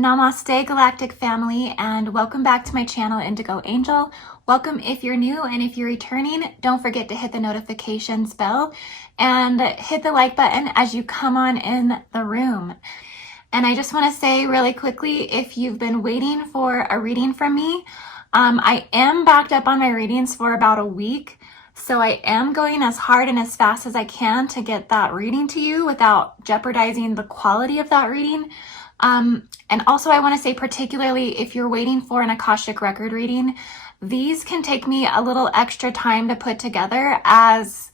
Namaste Galactic family, and welcome back to my channel IndigoAngel. Welcome if you're new, and if you're returning, don't forget to hit the notifications bell and hit the like button as you come on in the room. And I just want to say really quickly, if you've been waiting for a reading from me, I am backed up on my readings for about a week. So I am going as hard and as fast as I can to get that reading to you without jeopardizing the quality of that reading. And also I want to say, particularly if you're waiting for an Akashic record reading, these can take me a little extra time to put together, as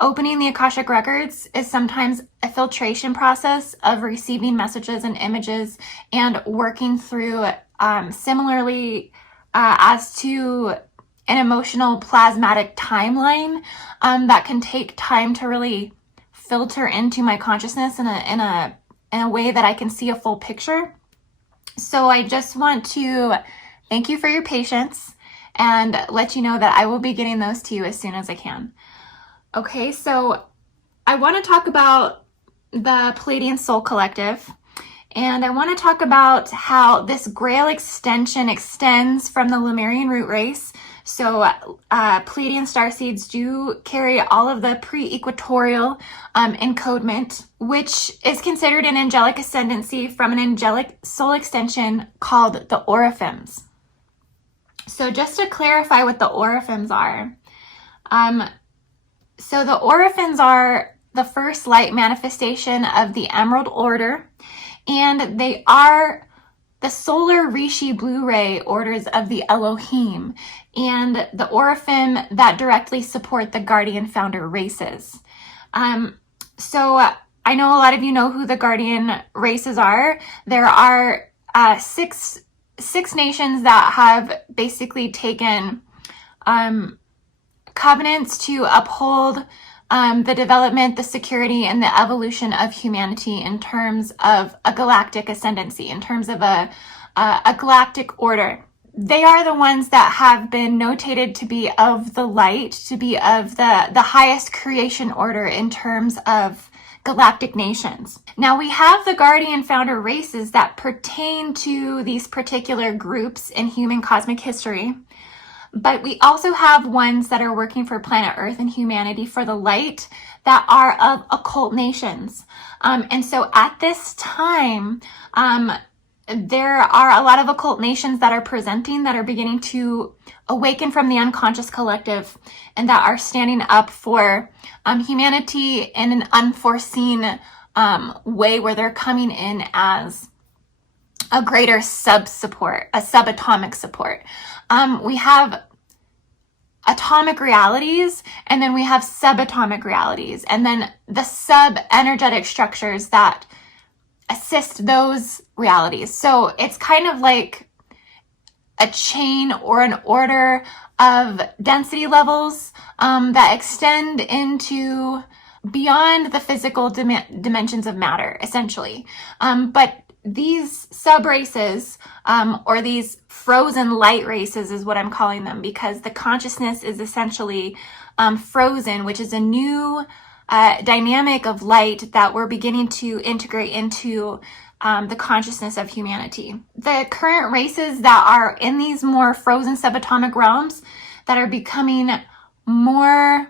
opening the Akashic records is sometimes a filtration process of receiving messages and images and working through similarly as to an emotional plasmatic timeline that can take time to really filter into my consciousness in a way that I can see a full picture. So I just want to thank you for your patience and let you know that I will be getting those to you as soon as I can. Okay, so I want to talk about the Pleiadian Soul Collective, and I want to talk about how this Grail extension extends from the Lemurian root race. So Pleiadian starseeds do carry all of the pre-equatorial encodement, which is considered an angelic ascendancy from an angelic soul extension called the Oraphims. So just to clarify what the Oraphims are, so the Oraphims are the first light manifestation of the Emerald Order, and they are the solar Rishi Blu Ray orders of the Elohim, and the Oraphim that directly support the Guardian founder races. So I know a lot of you know who the Guardian races are. There are six nations that have basically taken covenants to uphold the development, the security, and the evolution of humanity in terms of a galactic ascendancy, in terms of a galactic order. They are the ones that have been notated to be of the light, to be of the highest creation order in terms of galactic nations. Now we have the Guardian founder races that pertain to these particular groups in human cosmic history. But we also have ones that are working for planet Earth and humanity for the light that are of occult nations. And so at this time, there are a lot of occult nations that are presenting, that are beginning to awaken from the unconscious collective, and that are standing up for humanity in an unforeseen way, where they're coming in as a greater sub-support, a subatomic support. We have atomic realities, and then we have subatomic realities, and then the sub-energetic structures that assist those realities. So it's kind of like a chain or an order of density levels that extend into beyond the physical dimensions of matter, essentially. But these sub-races, or these frozen light races is what I'm calling them, because the consciousness is essentially frozen, which is a new dynamic of light that we're beginning to integrate into the consciousness of humanity. The current races that are in these more frozen subatomic realms that are becoming more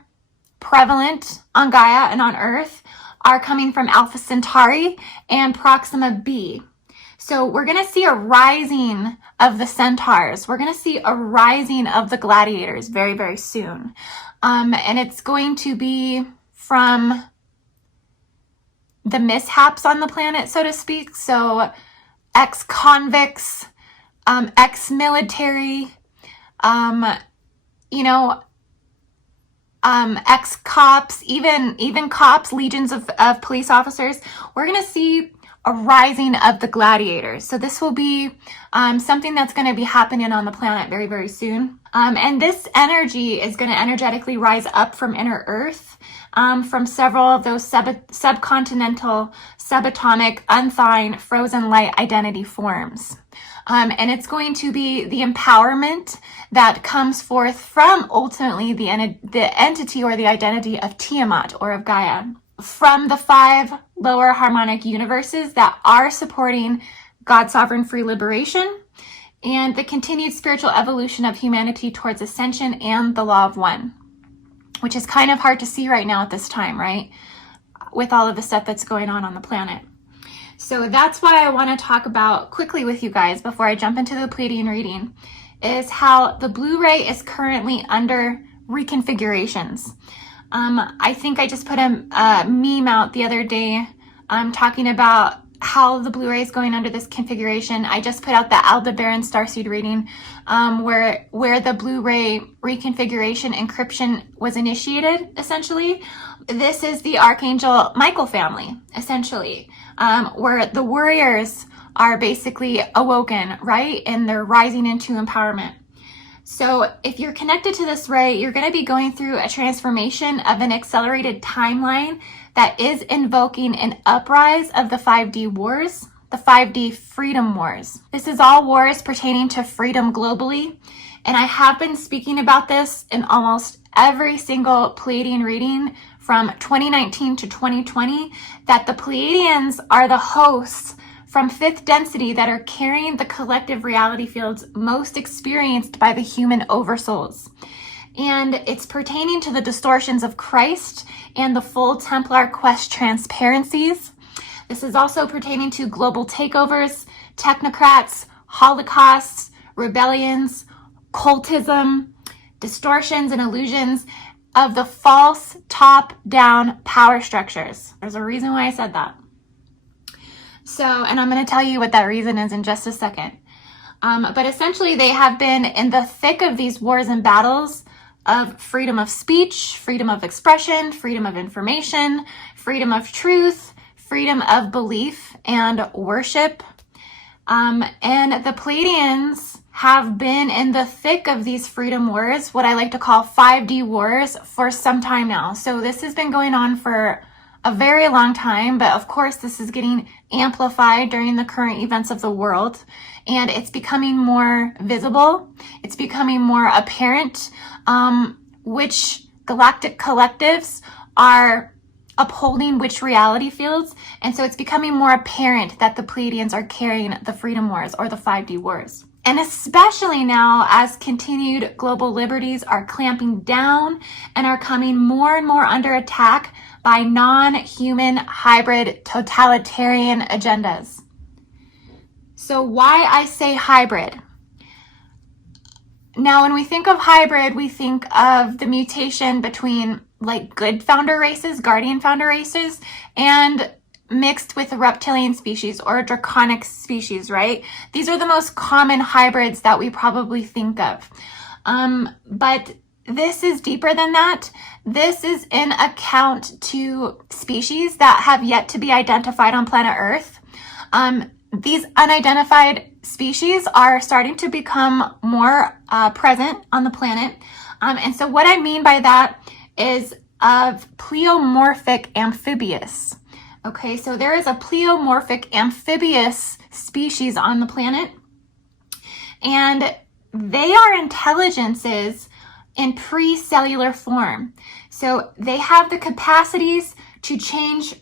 prevalent on Gaia and on Earth are coming from Alpha Centauri and Proxima b. So we're going to see a rising of the Centaurs. We're going to see a rising of the Gladiators very, very soon. And it's going to be from the mishaps on the planet, so to speak. So ex-convicts, ex-military, ex-cops, even cops, legions of police officers. We're going to see a rising of the Gladiators. So this will be something that's going to be happening on the planet very, very soon. And this energy is going to energetically rise up from inner Earth, from several of those subcontinental, subatomic, unthawing, frozen light identity forms. And it's going to be the empowerment that comes forth from ultimately the entity or the identity of Tiamat, or of Gaia, from the 5 lower harmonic universes that are supporting God's sovereign free liberation, and the continued spiritual evolution of humanity towards ascension, and the law of one, which is kind of hard to see right now at this time, right? With all of the stuff that's going on the planet. So that's why I want to talk about quickly with you guys before I jump into the Pleiadian reading, is how the Blu-ray is currently under reconfigurations. I think I just put a meme out the other day talking about how the Blu-ray is going under this configuration. I just put out the Aldebaran Starseed reading where the Blu-ray reconfiguration encryption was initiated, essentially. This is the Archangel Michael family, essentially, where the warriors are basically awoken, right? And they're rising into empowerment. So if you're connected to this ray, you're going to be going through a transformation of an accelerated timeline that is invoking an uprise of the 5D wars, the 5D freedom wars. This is all wars pertaining to freedom globally. And I have been speaking about this in almost every single Pleiadian reading from 2019 to 2020, that the Pleiadians are the hosts from fifth density that are carrying the collective reality fields most experienced by the human oversouls. And it's pertaining to the distortions of Christ and the full Templar quest transparencies. This is also pertaining to global takeovers, technocrats, holocausts, rebellions, cultism, distortions and illusions of the false top-down power structures. There's a reason why I said that. So, and I'm going to tell you what that reason is in just a second. But essentially, they have been in the thick of these wars and battles of freedom of speech, freedom of expression, freedom of information, freedom of truth, freedom of belief and worship. And the Pleiadians have been in the thick of these freedom wars, what I like to call 5D wars, for some time now. So this has been going on for a very long time, but of course this is getting amplified during the current events of the world, and it's becoming more visible. It's becoming more apparent which galactic collectives are upholding which reality fields, and so it's becoming more apparent that the Pleiadians are carrying the freedom wars or the 5D wars. And especially now as continued global liberties are clamping down and are coming more and more under attack by non-human hybrid totalitarian agendas. So why I say hybrid? Now, when we think of hybrid, we think of the mutation between like good founder races, guardian founder races, and mixed with a reptilian species or a draconic species, right? These are the most common hybrids that we probably think of. But this is deeper than that. This is in account to species that have yet to be identified on planet Earth. These unidentified species are starting to become more present on the planet. And so what I mean by that is of pleo-morphic amphibious. Okay, so there is a pleo-morphic amphibious species on the planet, and they are intelligences in pre-cellular form. So they have the capacities to change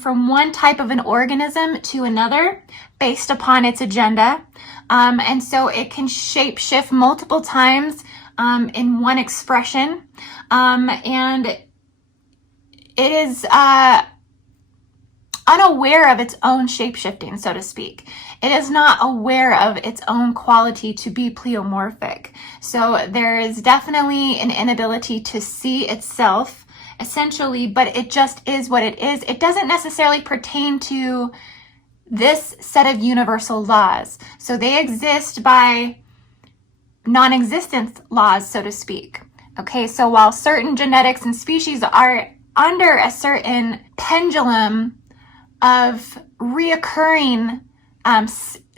from one type of an organism to another based upon its agenda. And so it can shape-shift multiple times in one expression. And it is unaware of its own shape-shifting, so to speak. It is not aware of its own quality to be pleo-morphic. So there is definitely an inability to see itself, essentially, but it just is what it is. It doesn't necessarily pertain to this set of universal laws. So they exist by non-existent laws, so to speak. Okay, so while certain genetics and species are under a certain pendulum of reoccurring,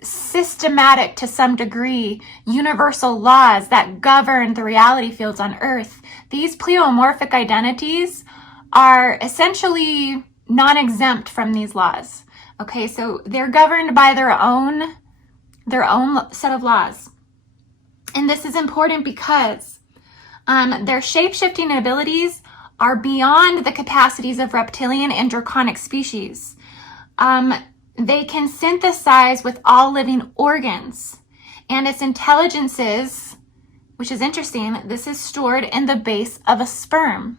systematic to some degree, universal laws that govern the reality fields on Earth, these pleo-morphic identities are essentially non-exempt from these laws. Okay, so they're governed by their own set of laws. And this is important because their shape-shifting abilities are beyond the capacities of reptilian and draconic species. they can synthesize with all living organs, and its intelligences, which is interesting, this is stored in the base of a sperm.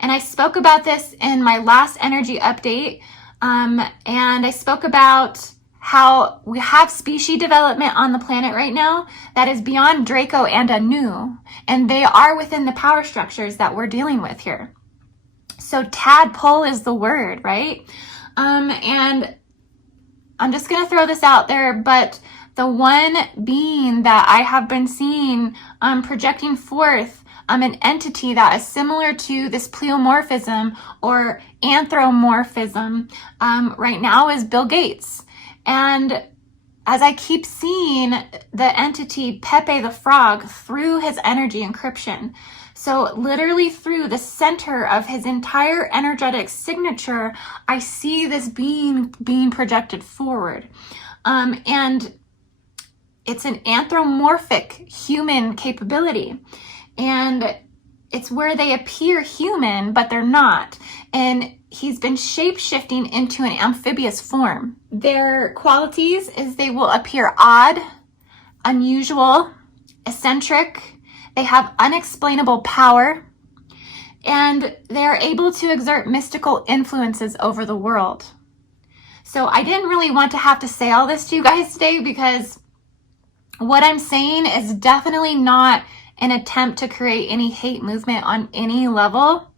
And I spoke about this in my last energy update, and I spoke about how we have species development on the planet right now that is beyond Draco and Anu, and they are within the power structures that we're dealing with here. So tadpole is the word, right? And I'm just going to throw this out there, but the one being that I have been seeing projecting forth an entity that is similar to this pleomorphism or anthro-morphism right now is Bill Gates. And as I keep seeing the entity Pepe the Frog through his energy encryption, so literally through the center of his entire energetic signature, I see this being projected forward. And it's an anthro-morphic human capability. And it's where they appear human, but they're not. And he's been shape-shifting into an amphibious form. Their qualities is they will appear odd, unusual, eccentric. They have unexplainable power, and they are able to exert mystical influences over the world. So I didn't really want to have to say all this to you guys today, because what I'm saying is definitely not an attempt to create any hate movement on any level.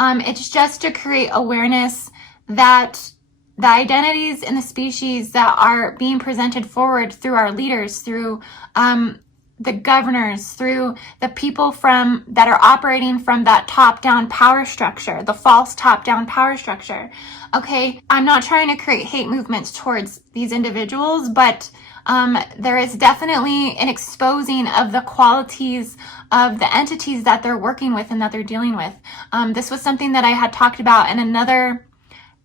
It's just to create awareness that the identities in the species that are being presented forward through our leaders, through the governors, through the people that are operating from that top-down power structure, the false top-down power structure. Okay, I'm not trying to create hate movements towards these individuals, but there is definitely an exposing of the qualities of the entities that they're working with and that they're dealing with. This was something that I had talked about in another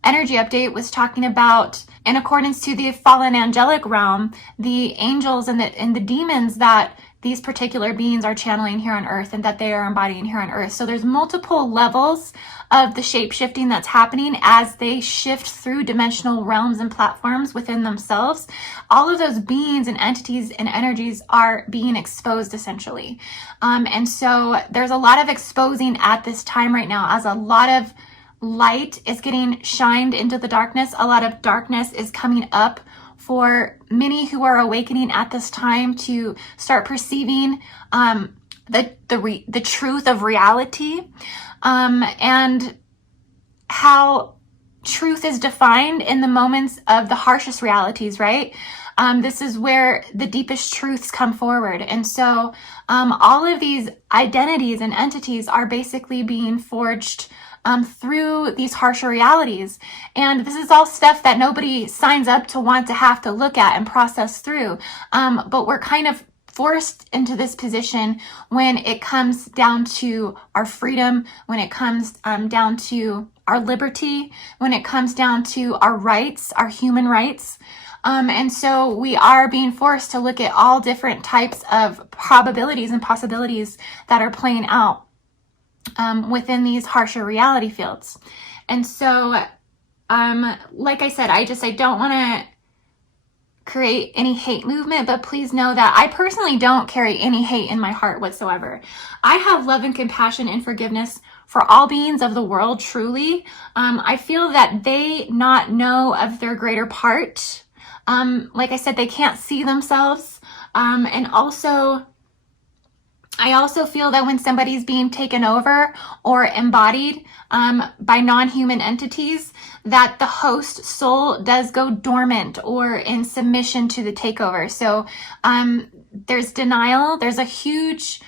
energy update, was talking about, in accordance to the fallen angelic realm, the angels and the demons that these particular beings are channeling here on Earth and that they are embodying here on Earth. So there's multiple levels of the shape-shifting that's happening as they shift through dimensional realms and platforms within themselves. All of those beings and entities and energies are being exposed, essentially. And so there's a lot of exposing at this time right now, as a lot of light is getting shined into the darkness. A lot of darkness is coming up for many who are awakening at this time to start perceiving the truth of reality, and how truth is defined in the moments of the harshest realities, right? This is where the deepest truths come forward. And so all of these identities and entities are basically being forged through these harsher realities. And this is all stuff that nobody signs up to want to have to look at and process through. But we're kind of forced into this position when it comes down to our freedom, when it comes down to our liberty, when it comes down to our rights, our human rights. And so we are being forced to look at all different types of probabilities and possibilities that are playing out within these harsher reality fields. And so, like I said, I don't want to create any hate movement, but please know that I personally don't carry any hate in my heart whatsoever. I have love and compassion and forgiveness for all beings of the world, truly. I feel that they not know of their greater part. Like I said, they can't see themselves. And also, I also feel that when somebody's being taken over or embodied by non-human entities, that the host soul does go dormant or in submission to the takeover. So there's denial. There's a huge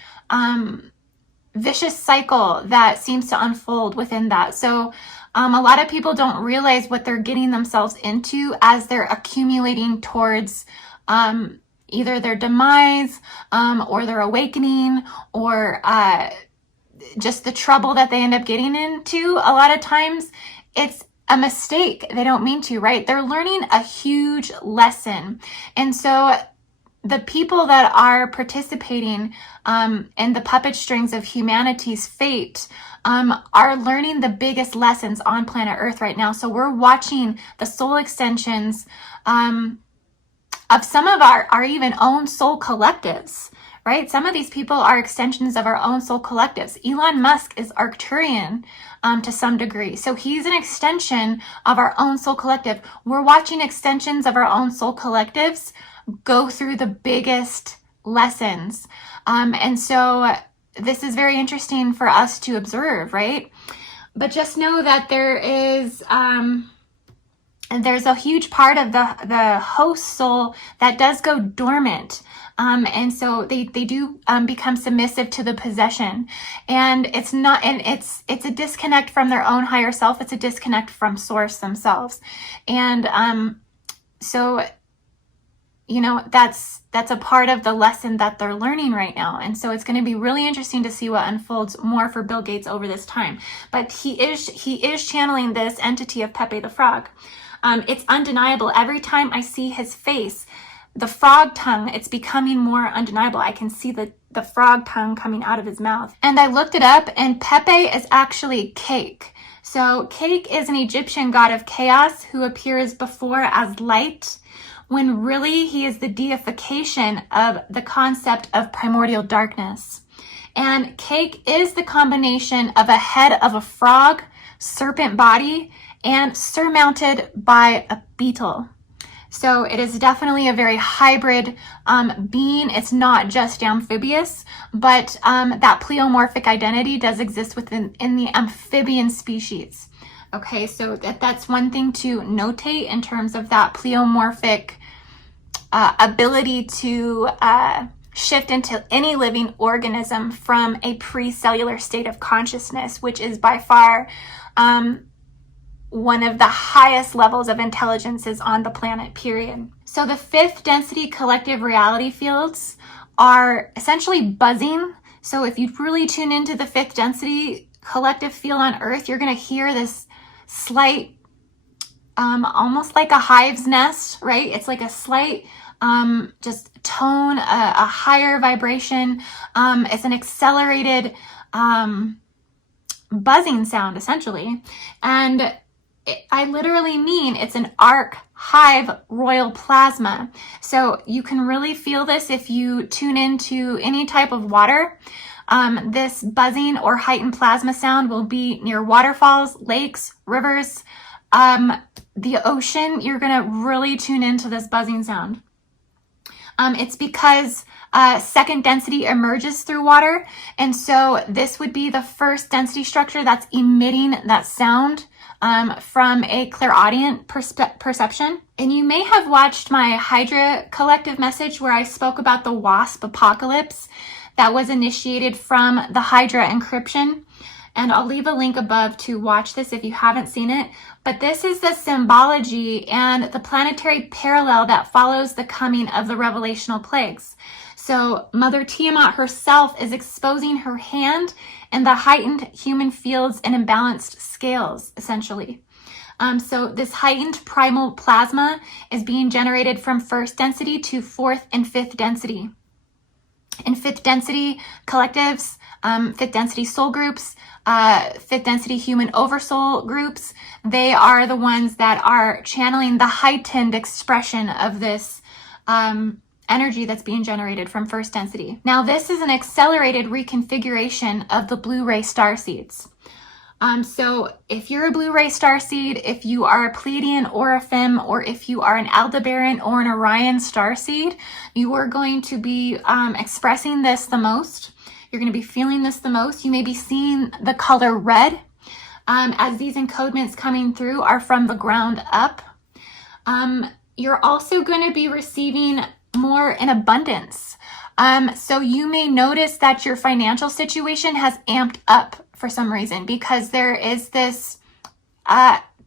vicious cycle that seems to unfold within that. So a lot of people don't realize what they're getting themselves into as they're accumulating towards either their demise or their awakening, or just the trouble that they end up getting into. A lot of times it's a mistake. They don't mean to, right? They're learning a huge lesson. And so the people that are participating in the puppet strings of humanity's fate are learning the biggest lessons on planet Earth right now. So we're watching the soul extensions of some of our even own soul collectives, right? Some of these people are extensions of our own soul collectives. Elon Musk is Arcturian to some degree. So he's an extension of our own soul collective. We're watching extensions of our own soul collectives go through the biggest lessons. And so this is very interesting for us to observe, right? But just know that there's a huge part of the host soul that does go dormant. And so they do become submissive to the possession, and it's a disconnect from their own higher self. It's a disconnect from source themselves. And so, you know, that's a part of the lesson that they're learning right now. And so it's going to be really interesting to see what unfolds more for Bill Gates over this time. But he is channeling this entity of Pepe the Frog. It's undeniable. Every time I see his face, the frog tongue, it's becoming more undeniable. I can see the frog tongue coming out of his mouth. And I looked it up, and Pepe is actually Keku. So Keku is an Egyptian god of chaos who appears before as light, when really he is the deification of the concept of primordial darkness. And Keku is the combination of a head of a frog, serpent body, and surmounted by a beetle. So it is definitely a very hybrid being. It's not just amphibious, but that pleo-morphic identity does exist in the amphibian species. Okay, so that's one thing to notate in terms of that pleo-morphic ability to shift into any living organism from a pre-cellular state of consciousness, which is by far one of the highest levels of intelligences on the planet, period. So the fifth density collective reality fields are essentially buzzing. So if you really tune into the fifth density collective field on Earth, you're going to hear this slight, almost like a hive's nest, right? It's like a slight just tone, a higher vibration. It's an accelerated buzzing sound, essentially. And I literally mean it's an arc hive royal plasma. So you can really feel this if you tune into any type of water. This buzzing or heightened plasma sound will be near waterfalls, lakes, rivers, the ocean. You're going to really tune into this buzzing sound. It's because second density emerges through water. And so this would be the first density structure that's emitting that sound from a clairaudient perception. And you may have watched my Hydra collective message where I spoke about the wasp apocalypse that was initiated from the Hydra encryption. And I'll leave a link above to watch this if you haven't seen it. But this is the symbology and the planetary parallel that follows the coming of the revelational plagues. So Mother Tiamat herself is exposing her hand and the heightened human fields and imbalanced scales, essentially. So this heightened primal plasma is being generated from first density to fourth and fifth density. In fifth density collectives, fifth density soul groups, fifth density human oversoul groups, they are the ones that are channeling the heightened expression of this energy that's being generated from first density. Now, this is an accelerated reconfiguration of the Blu Ray Starseeds. So if you're a Blu Ray Starseed, if you are a Pleiadian Oraphim, or if you are an Aldebaran or an Orion Starseed, you are going to be expressing this the most. You're going to be feeling this the most. You may be seeing the color red as these encodements coming through are from the ground up. You're also going to be receiving more in abundance. So you may notice that your financial situation has amped up for some reason, because there is this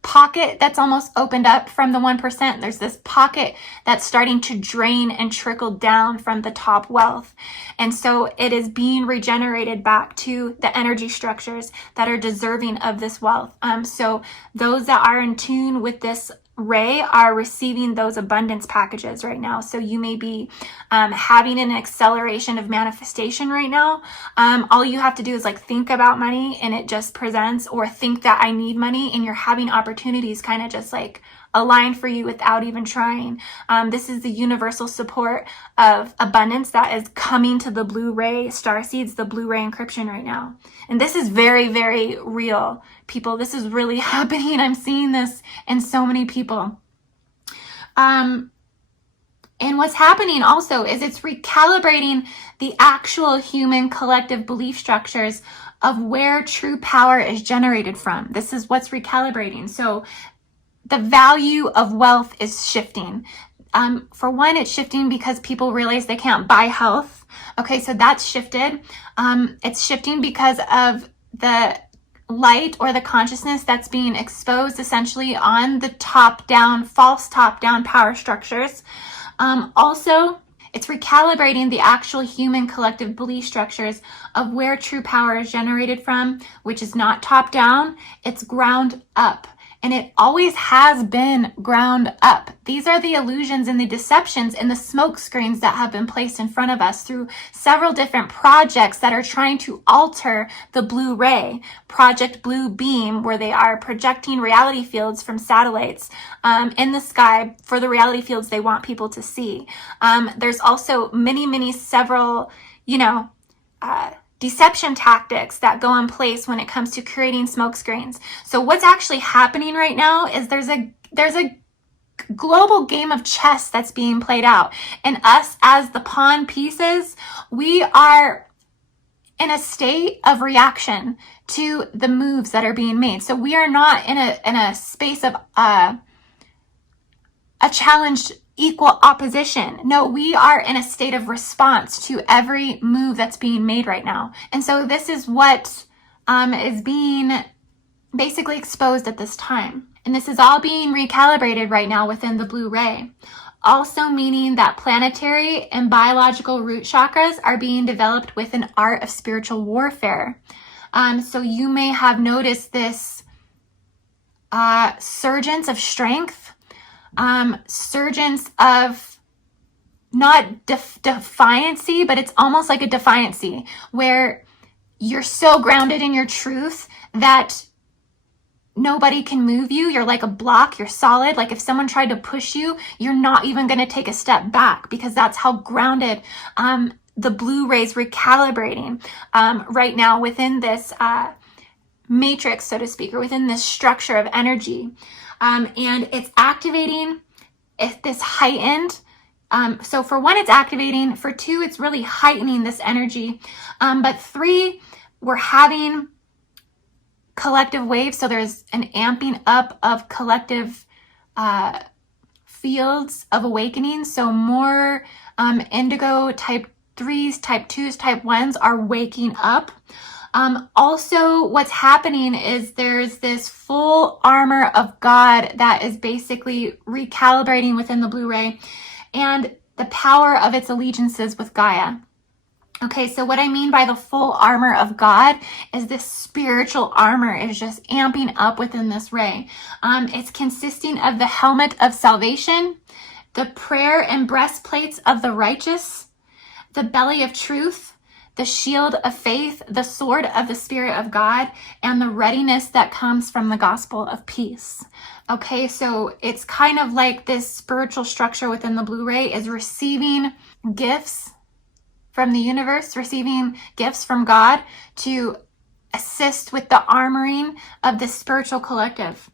pocket that's almost opened up from the 1%. There's this pocket that's starting to drain and trickle down from the top wealth. And so it is being regenerated back to the energy structures that are deserving of this wealth. So those that are in tune with this ray are receiving those abundance packages right now. So you may be having an acceleration of manifestation right now. All you have to do is like think about money and it just presents, or think that I need money and you're having opportunities kind of just like align for you without even trying. This is the universal support of abundance that is coming to the Blu Ray Starseeds, the Blu Ray encryption right now. And this is very, very real, people. This is really happening. I'm seeing this in so many people. And what's happening also is it's recalibrating the actual human collective belief structures of where true power is generated from. This is what's recalibrating. So the value of wealth is shifting. For one, it's shifting because people realize they can't buy health. Okay, so that's shifted. It's shifting because of the light or the consciousness that's being exposed essentially on the top-down, false top-down power structures. Also, it's recalibrating the actual human collective belief structures of where true power is generated from, which is not top-down, it's ground up. And it always has been ground up. These are the illusions and the deceptions and the smoke screens that have been placed in front of us through several different projects that are trying to alter the Blu Ray. Project Blue Beam, where they are projecting reality fields from satellites in the sky for the reality fields they want people to see. There's also several, deception tactics that go in place when it comes to creating smoke screens. So what's actually happening right now is there's a global game of chess that's being played out. And us as the pawn pieces, we are in a state of reaction to the moves that are being made. So we are not in a space of a challenged equal opposition. No, we are in a state of response to every move that's being made right now. And so this is what is being basically exposed at this time. And this is all being recalibrated right now within the Blu Ray. Also meaning that planetary and biological root chakras are being developed with an art of spiritual warfare. So you may have noticed this surgence of strength, surgence of not defiancy, but it's almost like a defiancy where you're so grounded in your truth that nobody can move you. You're like a block, you're solid. Like if someone tried to push you, you're not even going to take a step back, because that's how grounded the Blu Ray's recalibrating right now within this matrix, so to speak, or within this structure of energy. And it's activating this heightened. So for one, it's activating. For two, it's really heightening this energy. But three, we're having collective waves. So there's an amping up of collective fields of awakening. So more indigo type 3s, type 2s, type 1s are waking up. Also, what's happening is there's this full armor of God that is basically recalibrating within the Blu Ray, and the power of its allegiances with Gaia. Okay, so what I mean by the full armor of God is this spiritual armor is just amping up within this ray. It's consisting of the helmet of salvation, the prayer and breastplates of the righteous, the belly of truth, the shield of faith, the sword of the Spirit of God, and the readiness that comes from the gospel of peace. Okay, so it's kind of like this spiritual structure within the Blu Ray is receiving gifts from the universe, receiving gifts from God to assist with the armoring of the spiritual collective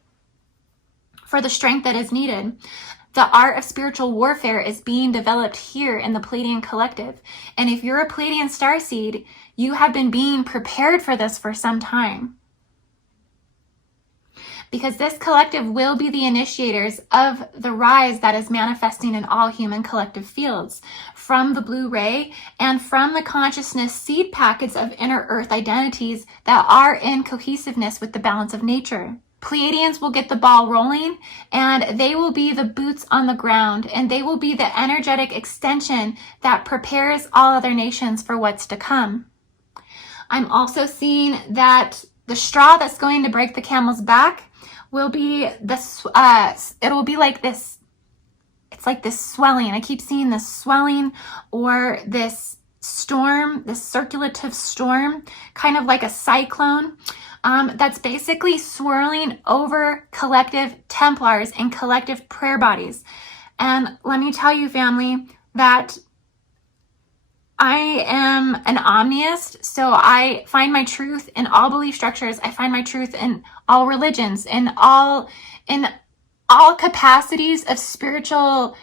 for the strength that is needed. The art of spiritual warfare is being developed here in the Pleiadian collective. And if you're a Pleiadian starseed, you have been being prepared for this for some time. Because this collective will be the initiators of the rise that is manifesting in all human collective fields, from the Blu Ray and from the consciousness seed packets of inner earth identities that are in cohesiveness with the balance of nature. Pleiadians will get the ball rolling, and they will be the boots on the ground, and they will be the energetic extension that prepares all other nations for what's to come. I'm also seeing that the straw that's going to break the camel's back will be this, it'll be like this, it's like this swelling. I keep seeing this swelling or this storm, this circulative storm, kind of like a cyclone, that's basically swirling over collective Templars and collective prayer bodies. And let me tell you, family, that I am an omniist, so I find my truth in all belief structures. I find my truth in all religions, in all capacities of spiritual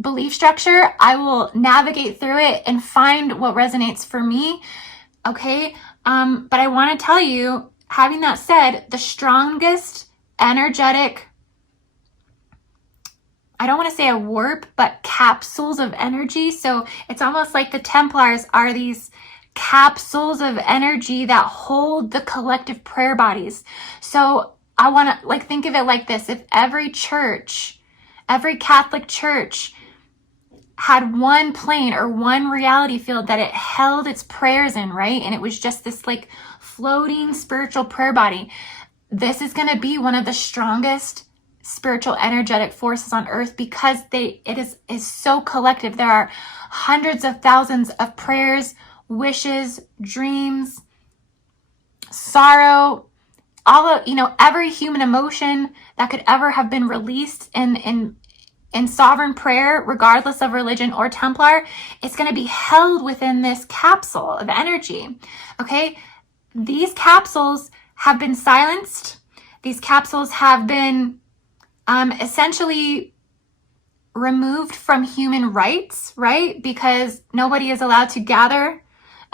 belief structure. I will navigate through it and find what resonates for me. Okay. But I want to tell you, having that said, the strongest energetic, I don't want to say a warp, but capsules of energy. So it's almost like the Templars are these capsules of energy that hold the collective prayer bodies. So I want to think of it like this. If every church, every Catholic church had one plane or one reality field that it held its prayers in, right? And it was just this floating spiritual prayer body. This is going to be one of the strongest spiritual energetic forces on earth because it is so collective. There are hundreds of thousands of prayers, wishes, dreams, sorrow, all of, every human emotion that could ever have been released in sovereign prayer, regardless of religion or Templar. It's going to be held within this capsule of energy. Okay. These capsules have been silenced. These capsules have been essentially removed from human rights, right? Because nobody is allowed to gather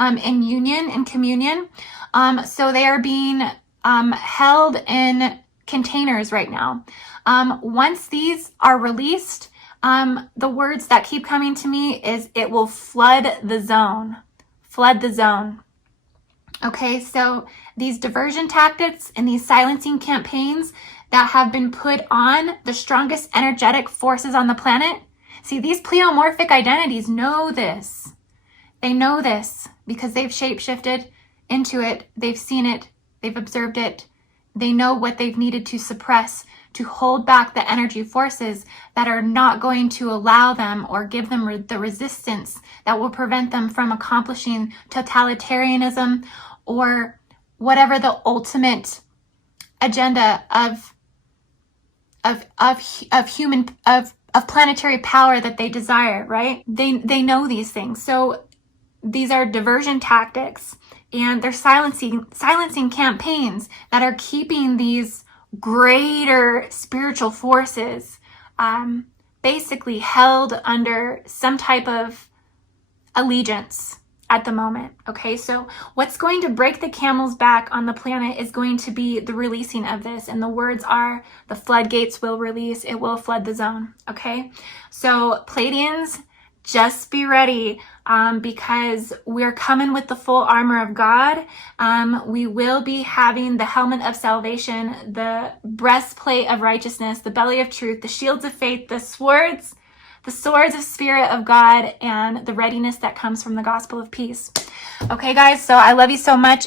in union and communion. So they are being held in containers right now. Once these are released, the words that keep coming to me is it will flood the zone. Flood the zone. Okay, so these diversion tactics and these silencing campaigns that have been put on the strongest energetic forces on the planet. See, these pleo-morphic identities know this. They know this because they've shapeshifted into it. They've seen it. They've observed it. They know what they've needed to suppress, to hold back the energy forces that are not going to allow them or give them the resistance that will prevent them from accomplishing totalitarianism or whatever the ultimate agenda of planetary power that they desire, right? They know these things. So these are diversion tactics, and they're silencing campaigns that are keeping these greater spiritual forces basically held under some type of allegiance at the moment. Okay, so what's going to break the camel's back on the planet is going to be the releasing of this. And the words are, the floodgates will release, it will flood the zone. Okay, so Pleiadians, just be ready because we're coming with the full armor of God. We will be having the helmet of salvation, the breastplate of righteousness, the belly of truth, the shields of faith, the swords of Spirit of God, and the readiness that comes from the gospel of peace. Okay, guys, so I love you so much.